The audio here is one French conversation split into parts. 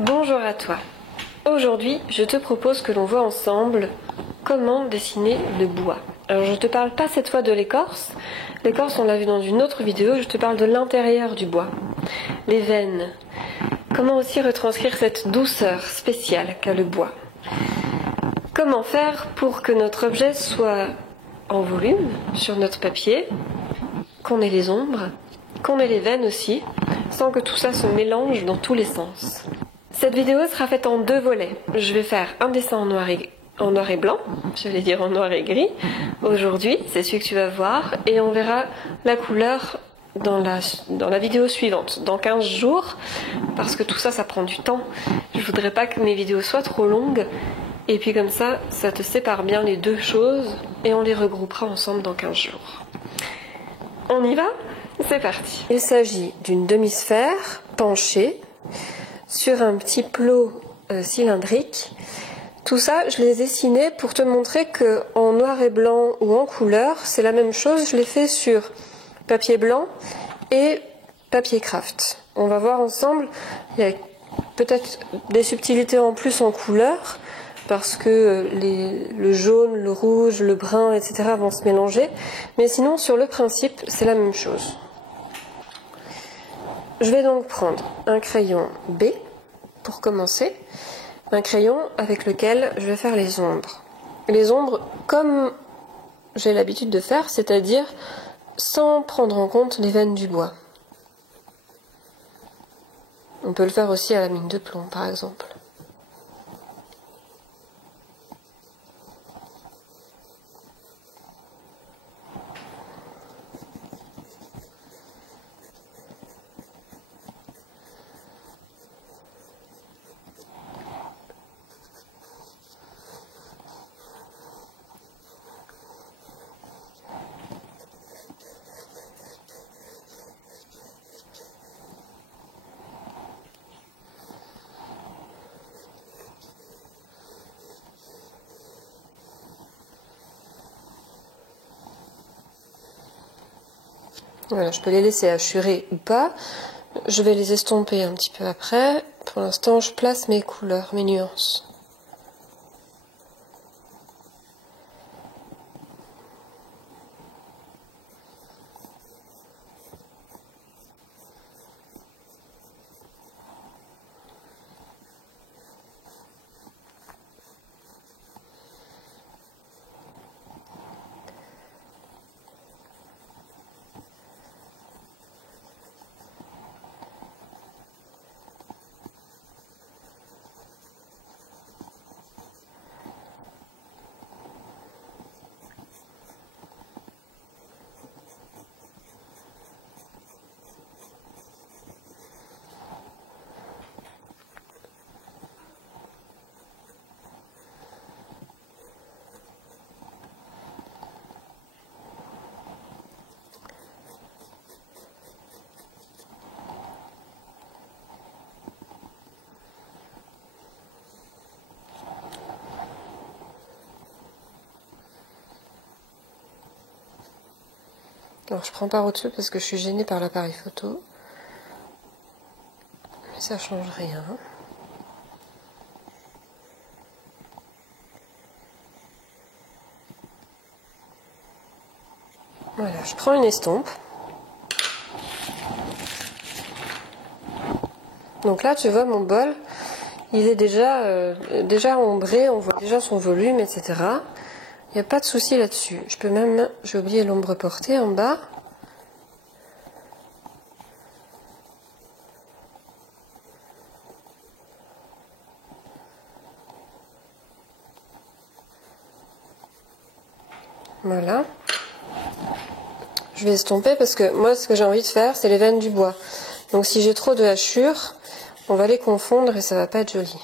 Bonjour à toi. Aujourd'hui, je te propose que l'on voit ensemble comment dessiner le bois. Alors je ne te parle pas cette fois de l'écorce. L'écorce, on l'a vu dans une autre vidéo, je te parle de l'intérieur du bois. Les veines. Comment aussi retranscrire cette douceur spéciale qu'a le bois. Comment faire pour que notre objet soit en volume sur notre papier, qu'on ait les ombres, qu'on ait les veines aussi, sans que tout ça se mélange dans tous les sens. Cette vidéo sera faite en 2 volets. Je vais faire un dessin en noir et blanc, j'allais dire en noir et gris. Aujourd'hui, c'est celui que tu vas voir, et on verra la couleur dans la vidéo suivante, dans 15 jours, parce que tout ça, ça prend du temps. Je voudrais pas que mes vidéos soient trop longues, et puis comme ça, ça te sépare bien les deux choses, et on les regroupera ensemble dans 15 jours. On y va ? C'est parti. Il s'agit d'une demi-sphère penchée sur un petit plot cylindrique. Tout ça, je les ai dessinés pour te montrer que en noir et blanc ou en couleur, c'est la même chose. Je l'ai fait sur papier blanc et papier craft. On va voir ensemble, il y a peut-être des subtilités en plus en couleur, parce que le jaune, le rouge, le brun, etc. vont se mélanger. Mais sinon, sur le principe, c'est la même chose. Je vais donc prendre un crayon B pour commencer, un crayon avec lequel je vais faire les ombres. Les ombres comme j'ai l'habitude de faire, c'est-à-dire sans prendre en compte les veines du bois. On peut le faire aussi à la mine de plomb par exemple. Voilà, je peux les laisser hachurer ou pas. Je vais les estomper un petit peu après. Pour l'instant, je place mes couleurs, mes nuances. Alors je prends par au-dessus parce que je suis gênée par l'appareil photo. Mais ça change rien. Voilà, je prends une estompe. Donc là, tu vois, mon bol, il est déjà ombré, on voit déjà son volume, etc. Il n'y a pas de souci là-dessus. Je peux même, j'ai oublié l'ombre portée en bas. Voilà. Je vais estomper parce que moi, ce que j'ai envie de faire, c'est les veines du bois. Donc si j'ai trop de hachures, on va les confondre et ça va pas être joli.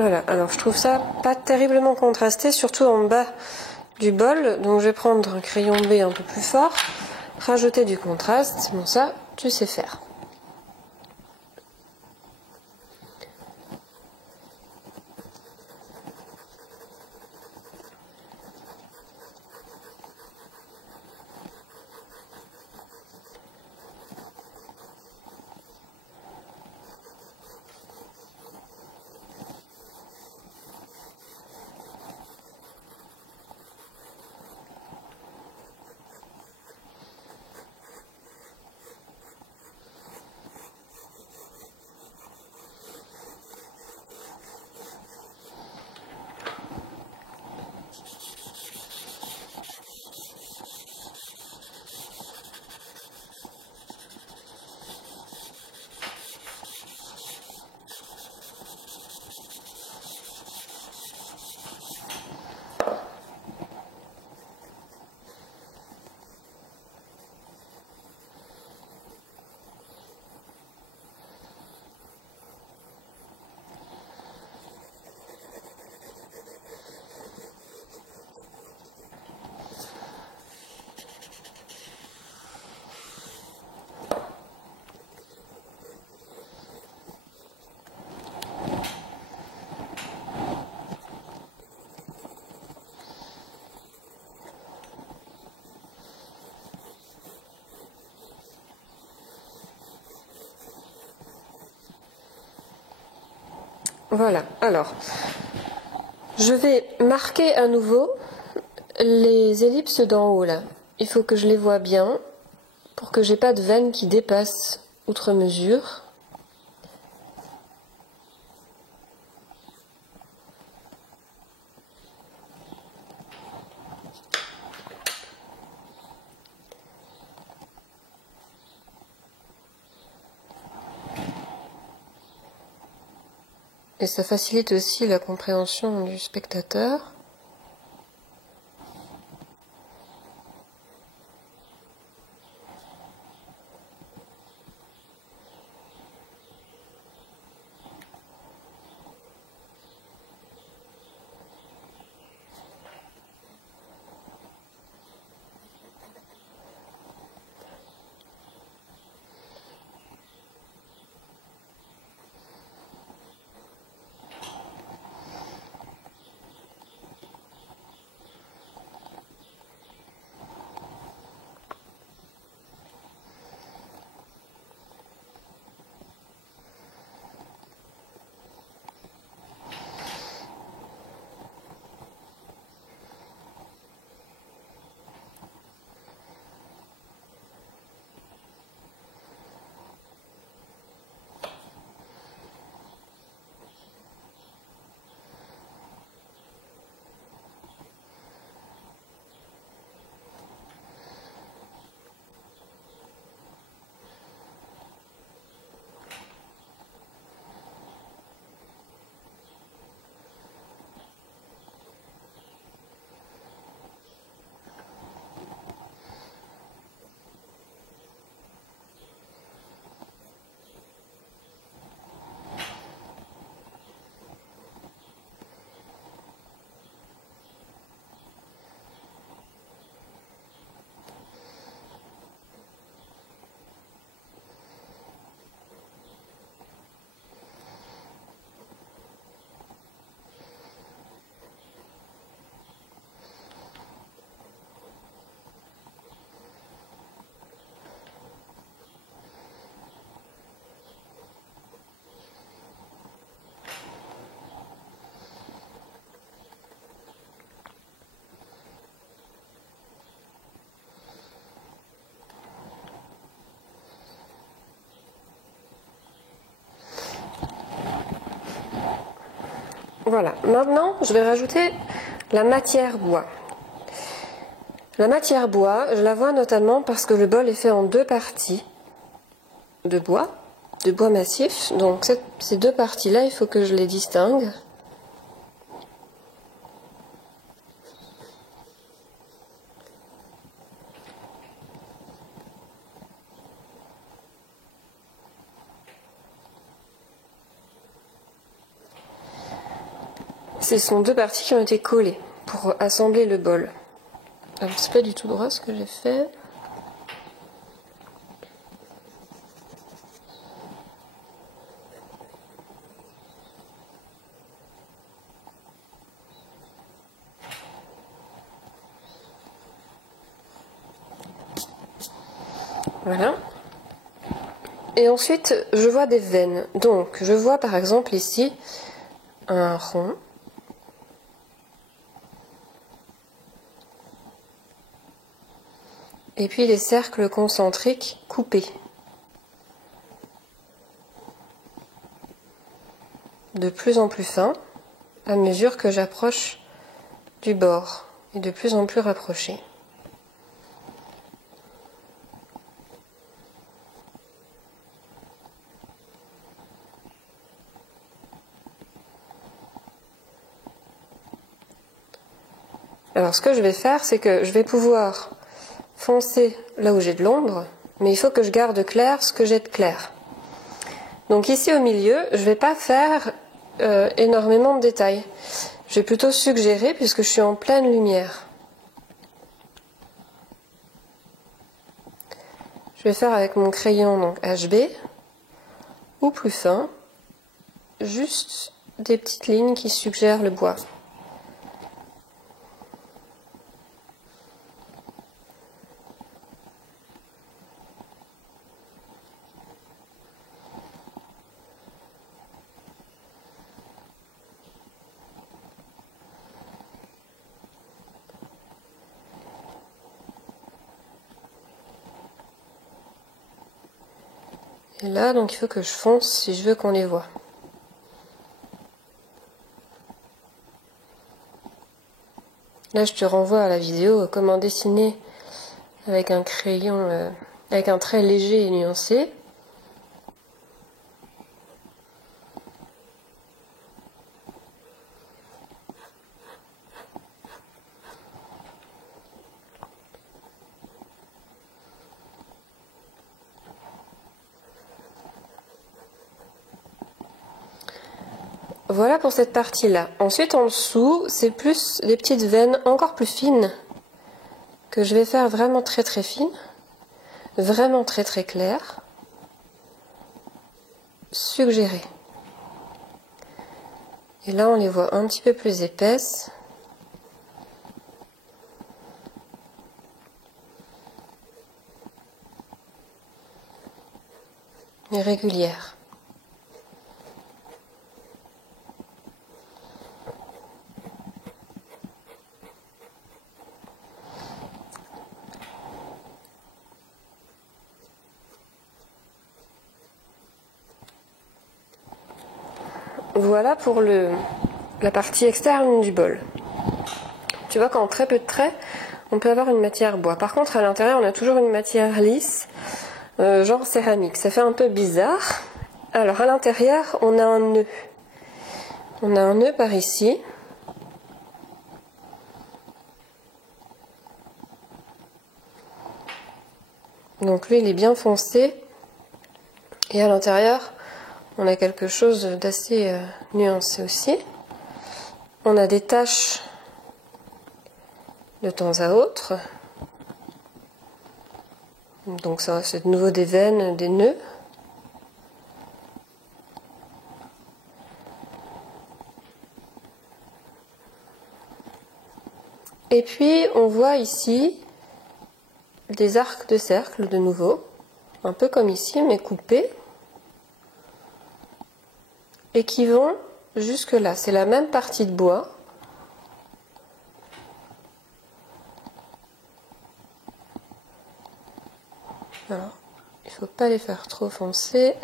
Voilà, alors je trouve ça pas terriblement contrasté, surtout en bas du bol. Donc je vais prendre un crayon B un peu plus fort, rajouter du contraste. Bon, ça, tu sais faire. Voilà, alors je vais marquer à nouveau les ellipses d'en haut là. Il faut que je les vois bien pour que j'ai pas de veine qui dépasse outre mesure. Et ça facilite aussi la compréhension du spectateur. Voilà, maintenant je vais rajouter la matière bois. La matière bois, je la vois notamment parce que le bol est fait en deux parties de bois massif. Donc ces deux parties-là, il faut que je les distingue. ce sont deux parties qui ont été collées pour assembler le bol. Alors c'est pas du tout droit ce que j'ai fait. Voilà. Et ensuite, je vois des veines. Donc, je vois par exemple ici un rond. Et puis les cercles concentriques coupés. De plus en plus fins à mesure que j'approche du bord et de plus en plus rapprochés. Alors ce que je vais faire, c'est que je vais pouvoir foncer là où j'ai de l'ombre, mais il faut que je garde clair ce que j'ai de clair. Donc ici au milieu, je ne vais pas faire énormément de détails. Je vais plutôt suggérer puisque je suis en pleine lumière. Je vais faire avec mon crayon donc HB ou plus fin, juste des petites lignes qui suggèrent le bois. Et là, donc il faut que je fonce si je veux qu'on les voit. Là, je te renvoie à la vidéo comment dessiner avec un crayon, avec un trait léger et nuancé. Voilà pour cette partie-là. Ensuite, en dessous, c'est plus des petites veines encore plus fines que je vais faire vraiment très très fines, vraiment très très claires, suggérées. Et là, on les voit un petit peu plus épaisses. Et régulières. Voilà pour la partie externe du bol. Tu vois qu'en très peu de traits, on peut avoir une matière bois. Par contre, à l'intérieur, on a toujours une matière lisse, genre céramique. Ça fait un peu bizarre. Alors, à l'intérieur, on a un nœud. On a un nœud par ici. Donc lui, il est bien foncé. Et à l'intérieur, on a quelque chose d'assez nuancé aussi. On a des taches de temps à autre. Donc ça, c'est de nouveau des veines, des nœuds. Et puis, on voit ici des arcs de cercle de nouveau, un peu comme ici, mais coupés, et qui vont jusque là. C'est la même partie de bois. Alors, il ne faut pas les faire trop foncer.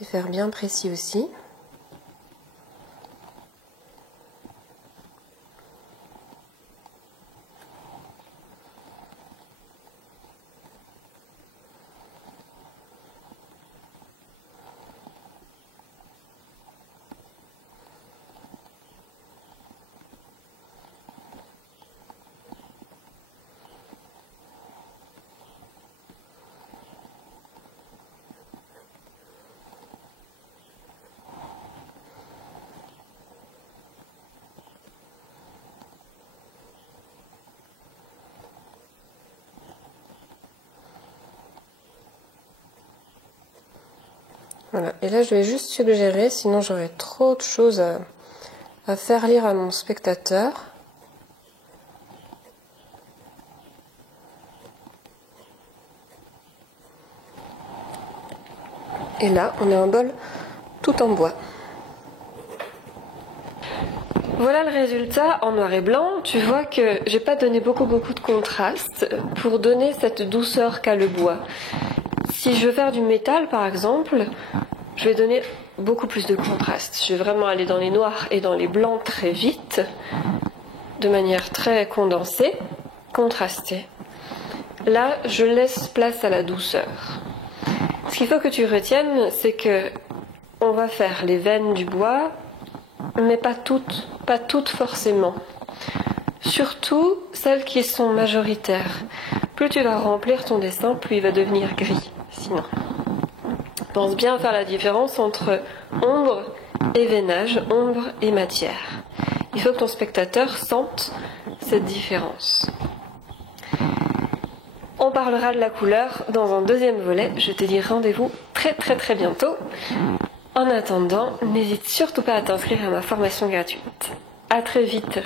Et faire bien précis aussi. Voilà, et là je vais juste suggérer, sinon j'aurai trop de choses à faire lire à mon spectateur. Et là, on a un bol tout en bois. Voilà le résultat en noir et blanc. Tu vois que j'ai pas donné beaucoup de contraste pour donner cette douceur qu'a le bois. Si je veux faire du métal par exemple, je vais donner beaucoup plus de contraste. Je vais vraiment aller dans les noirs et dans les blancs très vite, de manière très condensée, contrastée. Là, je laisse place à la douceur. Ce qu'il faut que tu retiennes, c'est que on va faire les veines du bois, mais pas toutes forcément. Surtout celles qui sont majoritaires. Plus tu vas remplir ton dessin, plus il va devenir gris, sinon. Pense bien à faire la différence entre ombre et veinage, ombre et matière. Il faut que ton spectateur sente cette différence. On parlera de la couleur dans un deuxième volet. Je te dis rendez-vous très bientôt. En attendant, n'hésite surtout pas à t'inscrire à ma formation gratuite. À très vite.